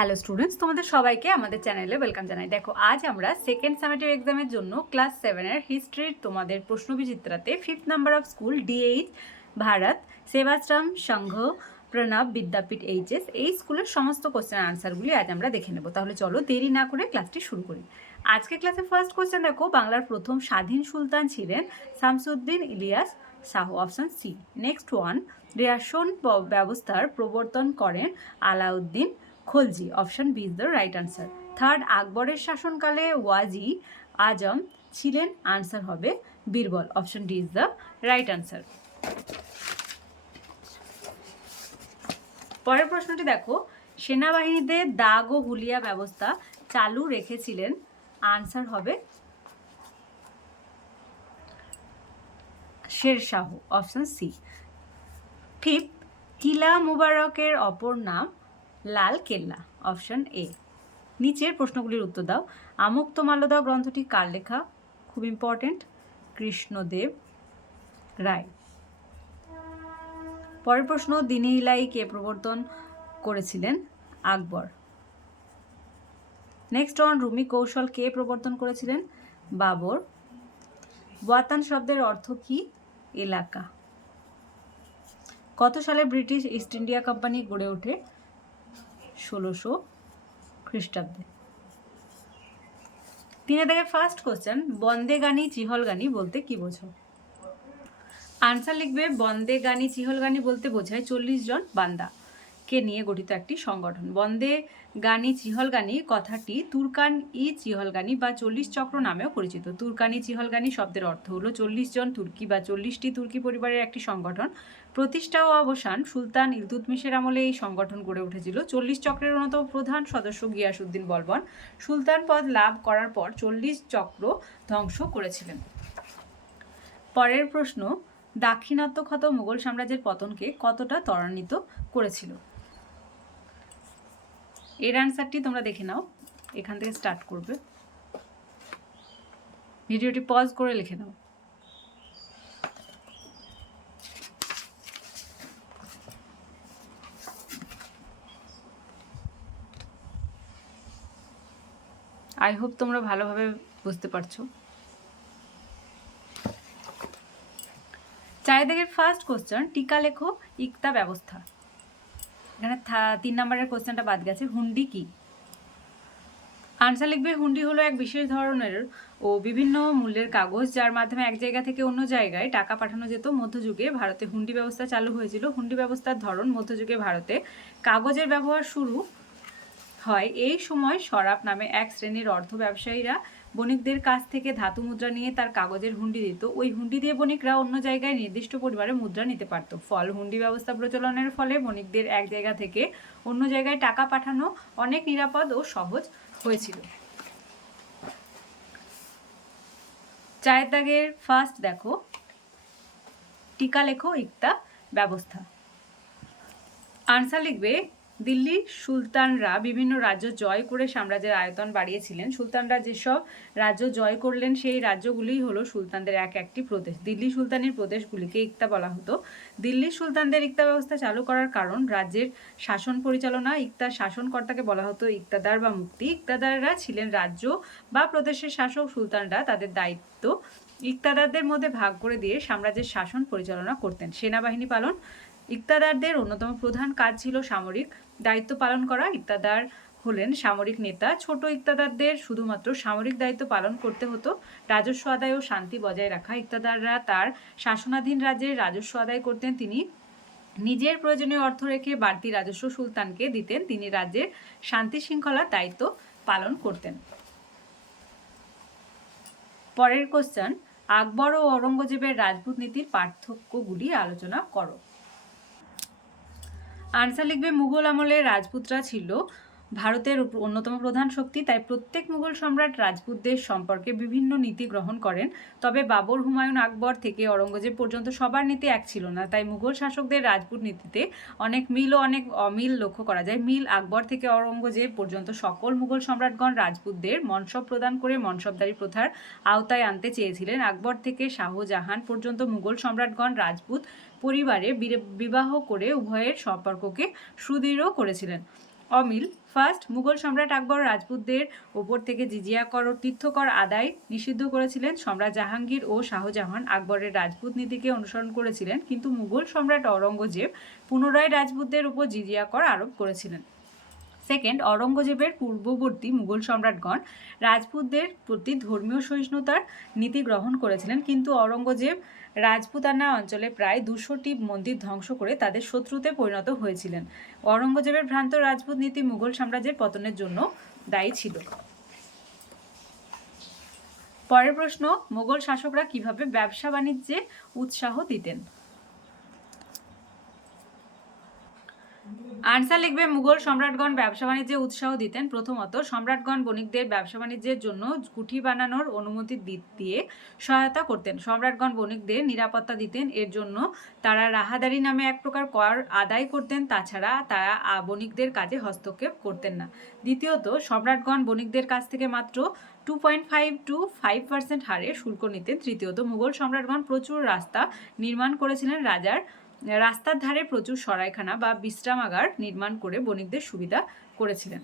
Hello students তোমাদের সবাইকে আমাদের চ্যানেলে ওয়েলকাম জানাই। দেখো, আজ আমরা সেকেন্ড সামেটিভ এক্সামের জন্য ক্লাস সেভেনের হিস্ট্রির তোমাদের প্রশ্নবিচিত্রাতে fifth number of school DH Bharat Sevashram Sangha Pranab Vidyapith HS এই স্কুলের সমস্ত কোশ্চেন আনসারগুলি আজ আমরা দেখে নেব। তাহলে চলো দেরি না করে ক্লাসটি শুরু করি। আজকে ক্লাসে ফার্স্ট কোশ্চেন দেখো, বাংলার প্রথম স্বাধীন সুলতান ছিলেন Shamsuddin Ilyas Shah option C next one ration ব্যবস্থার প্রবর্তন করেন Alauddin Khalji option B is the right answer third আকবরের শাসনকালে ওয়াজি, আজম ছিলেন আনসার হবে Birbal option D is the right answer পরের প্রশ্নটি দেখো সেনাবাহিনীতে দাগ ও হুলিয়া ব্যবস্থা চালু রেখেছিলেন আনসার হবে শেরশাহ অপশন সি ফিফথ কিলা মুবারকের অপর নাম লাল কেল্লা অপশন এ নিচের প্রশ্নগুলির উত্তর দাও। আমুক্ত মাল্যদা গ্রন্থটি কার লেখা? খুব ইম্পর্টেন্ট কৃষ্ণদেব রায়। পরের প্রশ্ন দিনে ইলাই কে প্রবর্তন করেছিলেন? আকবর। নেক্সট ওয়ান রুমি কৌশল কে প্রবর্তন করেছিলেন? বাবর। ওয়াতান শব্দের অর্থ কি? এলাকা। কত সালে ব্রিটিশ ইস্ট ইন্ডিয়া কোম্পানি গড়ে ওঠে? ষোলোশো খ্রিস্টাব্দে। তিনি থেকে ফার্স্ট কোশ্চেন বন্দে গানি চিহল গানি বলতে কি বোঝো? আনসার লিখবে, বন্দে গানি চিহল গানি বলতে বোঝায় চল্লিশ জন বান্দা। কে নিয়ে গঠিত একটি সংগঠন। বন্দে গানি চিহলগানি কথাটি তুর্কান ই চিহলগানি বা চল্লিশ চক্র নামেও পরিচিত। তুর্কানি চিহলগানি শব্দের অর্থ হলো চল্লিশ জন তুর্কি বা চল্লিশটি তুর্কি পরিবারের একটি সংগঠন। প্রতিষ্ঠা ও অবসান সুলতান ইলতুতমিশের আমলে এই সংগঠন গড়ে উঠেছিল। চল্লিশ চক্রের অন্যতম প্রধান সদস্য গিয়াসুদ্দিন বলবন সুলতান পদ লাভ করার পর চল্লিশ চক্র ধ্বংস করেছিলেন। পরের প্রশ্ন, দাক্ষিণাত্যক্ষত মুঘল সাম্রাজ্যের পতনকে কতটা ত্বরান্বিত করেছিল? এর অ্যান্সারটি তোমরা দেখে নাও, এখান থেকে স্টার্ট করবে। ভিডিওটি পজ করে লিখে নাও। আই হোপ তোমরা ভালোভাবে বুঝতে পারছ। চারিদিকের ফার্স্ট কোশ্চেন টিকা লেখো, ইকতা ব্যবস্থা। এখানে তিন নম্বরের কোশ্চেনটা বাদ গেছে, হুন্ডি কি? আনসার লিখবে, হুন্ডি হলো এক বিশেষ ধরনের ও বিভিন্ন মূল্যের কাগজ, যার মাধ্যমে এক জায়গা থেকে অন্য জায়গায় টাকা পাঠানো যেত। মধ্যযুগে ভারতে হুন্ডি ব্যবস্থা চালু হয়েছিল। হুন্ডি ব্যবস্থার ধরন, মধ্যযুগে ভারতে কাগজের ব্যবহার শুরু হয় এই সময় সরাপ নামে এক শ্রেণির অর্থ ব্যবসায়ীরা বণিকদের কাছ থেকে ধাতু মুদ্রা নিয়ে তার কাগজের হুন্ডি দিত। ওই হুন্ডি দিয়ে বণিকরা অন্য জায়গায় নির্দিষ্ট পরিমাণে মুদ্রা নিতে পারত। ফল, হুন্ডি ব্যবস্থা প্রচলনের ফলে বণিকদের এক জায়গা থেকে অন্য জায়গায় টাকা পাঠানো অনেক নিরাপদ ও সহজ হয়েছিল। চায়ের দাগের ফার্স্ট দেখো। টিকা লেখো ইকতা ব্যবস্থা। আনসার লিখবে দিল্লি সুলতানরা বিভিন্ন রাজ্য জয় করে সাম্রাজ্যের আয়তন বাড়িয়েছিলেন। সুলতানরা যেসব রাজ্য জয় করলেন, সেই রাজ্যগুলিই হলো সুলতানদের এক একটি প্রদেশ। দিল্লি সুলতানের প্রদেশগুলিকে ইকতা বলা হতো। দিল্লি সুলতানদের ইকতা ব্যবস্থা চালু করার কারণ রাজ্যের শাসন পরিচালনা, ইকতার শাসনকর্তাকে বলা হতো ইকতাদার বা মুক্তি। ইকতাদাররা ছিলেন রাজ্য বা প্রদেশের শাসক। সুলতানরা তাদের দায়িত্ব ইকতাদারদের মধ্যে ভাগ করে দিয়ে সাম্রাজ্যের শাসন পরিচালনা করতেন। সেনাবাহিনী পালন ইকতাদারদের অন্যতম প্রধান কাজ ছিল সামরিক দায়িত্ব পালন করা। ইকতাদার হলেন সামরিক নেতা। ছোট ইকতাদারদের শুধুমাত্র সামরিক দায়িত্ব পালন করতে হতো। রাজস্ব আদায় ও শান্তি বজায় রাখা। ইকতাদাররা তার শাসনাধীন রাজ্যের রাজস্ব আদায় করতেন। তিনি নিজের প্রয়োজনীয় অর্থ রেখে বাড়তি রাজস্ব সুলতানকে দিতেন। তিনি রাজ্যের শান্তি শৃঙ্খলার দায়িত্ব পালন করতেন। পরের কোশ্চেন আকবর ও ঔরঙ্গজেবের রাজপুত নীতির পার্থক্যগুলি আলোচনা করো। আনসার লিখবে মুঘল আমলে রাজপুতরা ছিল ভারতের অন্যতম প্রধান শক্তি, তাই প্রত্যেক মুঘল সম্রাট রাজপুতদের সম্পর্কে বিভিন্ন নীতি গ্রহণ করেন। তবে বাবর হুমায়ুন আকবর থেকে অরঙ্গজেব পর্যন্ত সবার নীতি এক ছিল না, তাই মুঘল শাসকদের রাজপুত নীতিতে অনেক মিল ও অনেক অমিল লক্ষ্য করা যায়। মিল আকবর থেকে অরঙ্গজেব পর্যন্ত সকল মুঘল সম্রাটগণ রাজপুতদের মনসব প্রদান করে মনসবদারি প্রথার আওতায় আনতে চেয়েছিলেন। আকবর থেকে শাহজাহান পর্যন্ত মুঘল সম্রাটগণ রাজপুত পরিবারে বিরে- বিবাহ করে উভয়ের সম্পর্ককে সুদৃঢ় করেছিলেন। অমিল, ফার্স্ট, মুঘল সম্রাট আকবর রাজপুতদের ওপর থেকে জিজিয়া কর ও তীর্থকর আদায় নিষিদ্ধ করেছিলেন। সম্রাট জাহাঙ্গীর ও শাহজাহান আকবরের রাজপুত নীতিকে অনুসরণ করেছিলেন, কিন্তু মুঘল সম্রাট অরঙ্গজেব পুনরায় রাজপুতদের উপর জিজিয়া কর আরোপ করেছিলেন। সেকেন্ড অরঙ্গজেবের পূর্ববর্তী মুঘল সম্রাটগণ রাজপুতদের প্রতি ধর্মীয় সহিষ্ণুতার নীতি গ্রহণ করেছিলেন। কিন্তু অরঙ্গজেব রাজপুতানা অঞ্চলে প্রায় দুশোটি মন্দির ধ্বংস করে তাদের শত্রুতে পরিণত হয়েছিলেন। অরঙ্গজেবের ভ্রান্ত রাজপুত নীতি মুঘল সাম্রাজ্যের পতনের জন্য দায়ী ছিল। পরের প্রশ্ন মোগল শাসকরা কীভাবে ব্যবসা বাণিজ্যে উৎসাহ দিতেন? আনসার লিখবে, মুঘল সম্রাটগণ ব্যবসা বাণিজ্যে উৎসাহ দিতেন। প্রথমত, সম্রাটগণ বণিকদের ব্যবসা বাণিজ্যের জন্য কুঠি বানানোর অনুমতি দিয়ে সহায়তা করতেন। সম্রাটগণ বণিকদের নিরাপত্তা দিতেন। এর জন্য তারা রাহাদারি নামে এক প্রকার কর আদায় করতেন। তাছাড়া তারা বণিকদের কাজে হস্তক্ষেপ করতেন না। দ্বিতীয়ত, সম্রাটগণ বণিকদের কাছ থেকে মাত্র two point five two five percent হারে শুল্ক নিতেন। তৃতীয়ত, মুঘল সম্রাটগণ প্রচুর রাস্তা নির্মাণ করেছিলেন রাজার রাস্তার ধারে প্রচুর সরাইখানা বা বিশ্রামাগার নির্মাণ করে বণিকদের সুবিধা করেছিলেন।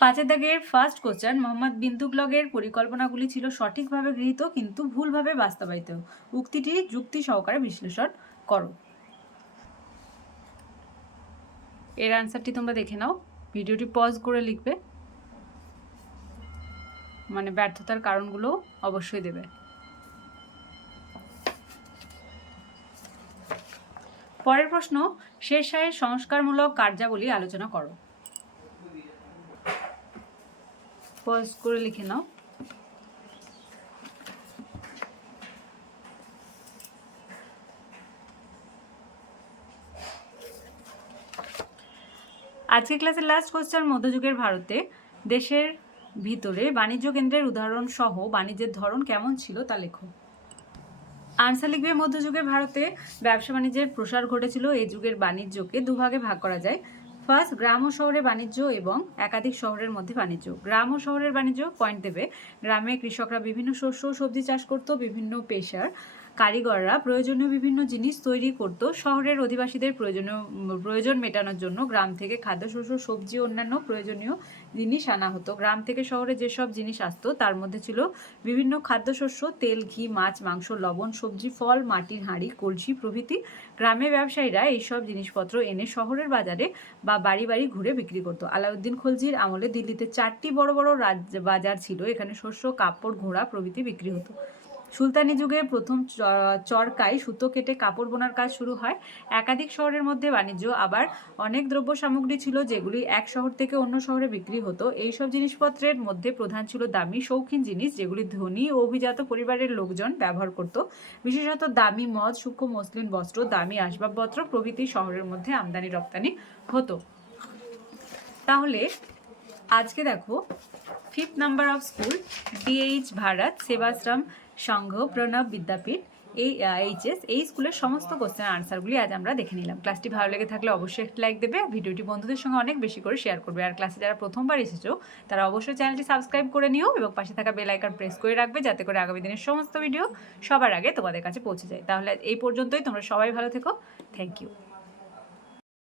পাঁচের দাগের ফার্স্ট কোশ্চেন মোহাম্মদ বিন তুগলকের পরিকল্পনাগুলি ছিল সঠিকভাবে গৃহীত কিন্তু ভুলভাবে বাস্তবায়িত। উক্তিটি যুক্তি সহকারে বিশ্লেষণ করো। এর অ্যান্সারটি তোমরা দেখে নাও। ভিডিওটি পজ করে লিখবে। মানে ব্যর্থতার কারণগুলো অবশ্যই দেবে। পরের প্রশ্ন, শেষ শাহের সংস্কারমূলক কার্যাবলী আলোচনা করো। পজ করে লিখে নাও। আজকের ক্লাসের লাস্ট কোশ্চেন মধ্যযুগের ভারতে দেশের ভিতরে বাণিজ্য কেন্দ্রের উদাহরণ সহ বাণিজ্যের ধরন কেমন ছিল তা লেখো। আনসার লিখবে মধ্যযুগের ভারতে ব্যবসা বাণিজ্যের প্রসার ঘটেছিল। এই যুগের বাণিজ্যকে দুভাগে ভাগ করা যায়। ফার্স্ট, গ্রাম ও শহরে বাণিজ্য এবং একাধিক শহরের মধ্যে বাণিজ্য। গ্রাম ও শহরের বাণিজ্য পয়েন্ট দেবে। গ্রামে কৃষকরা বিভিন্ন শস্য, সবজি চাষ করত, বিভিন্ন পেশার। কারিগররা প্রয়োজনীয় বিভিন্ন জিনিস তৈরি করত। শহরের অধিবাসীদের প্রয়োজনীয়, প্রয়োজন মেটানোর জন্য গ্রাম থেকে খাদ্যশস্য সবজি, অন্যান্য প্রয়োজনীয় জিনিস আনা হতো। গ্রাম থেকে শহরে যেসব জিনিস আসতো, তার মধ্যে ছিল বিভিন্ন খাদ্যশস্য তেল, ঘি, মাছ, মাংস, লবণ, সবজি, ফল, মাটির হাঁড়ি, কলসি প্রভৃতি। গ্রামে ব্যবসায়ীরা এইসব জিনিসপত্র এনে শহরের বাজারে বা বাড়ি বাড়ি ঘুরে বিক্রি করতো। আলাউদ্দিন খলজির আমলে দিল্লিতে চারটি বড় বড় রাজ- বাজার ছিল। এখানে শস্য, কাপড়, ঘোড়া প্রভৃতি বিক্রি হতো। সুলতানি যুগে প্রথম চরকায় সুতো কেটে কাপড় বোনার কাজ শুরু হয়। একাধিক শহরের মধ্যে বাণিজ্য, আবার অনেক দ্রব্য সামগ্রী ছিল যেগুলি এক শহর থেকে অন্য শহরে বিক্রি হতো। এইসব জিনিসপত্রের মধ্যে প্রধান ছিল দামি শৌখিন জিনিস, যেগুলি ধনী ও অভিজাত পরিবারের লোকজন ব্যবহার করত। বিশেষত দামি মদ, সূক্ষ্ম মসলিন বস্ত্র, দামি আসবাবপত্র প্রভৃতি শহরের মধ্যে আমদানি রপ্তানি হতো। তাহলে আজকে দেখো fifth number of school DH Bharat Sevashram Sangha, Pranab Vidyapith, এই এইচএস, এই স্কুলের সমস্ত কোশ্চেন আনসারগুলি আজ আমরা দেখে নিলাম। ক্লাসটি ভালো লেগে থাকলে অবশ্যই একটি লাইক দেবে, ভিডিওটি বন্ধুদের সঙ্গে অনেক বেশি করে শেয়ার করবে। আর ক্লাসে যারা প্রথমবার এসেছ, তারা অবশ্যই চ্যানেলটি সাবস্ক্রাইব করে নিও এবং পাশে থাকা বেল আইকন প্রেস করে রাখবে যাতে করে আগামী দিনের সমস্ত ভিডিও সবার আগে তোমাদের কাছে পৌঁছে যায়। তাহলে এই পর্যন্তই, তোমরা সবাই ভালো থেকো। Thank you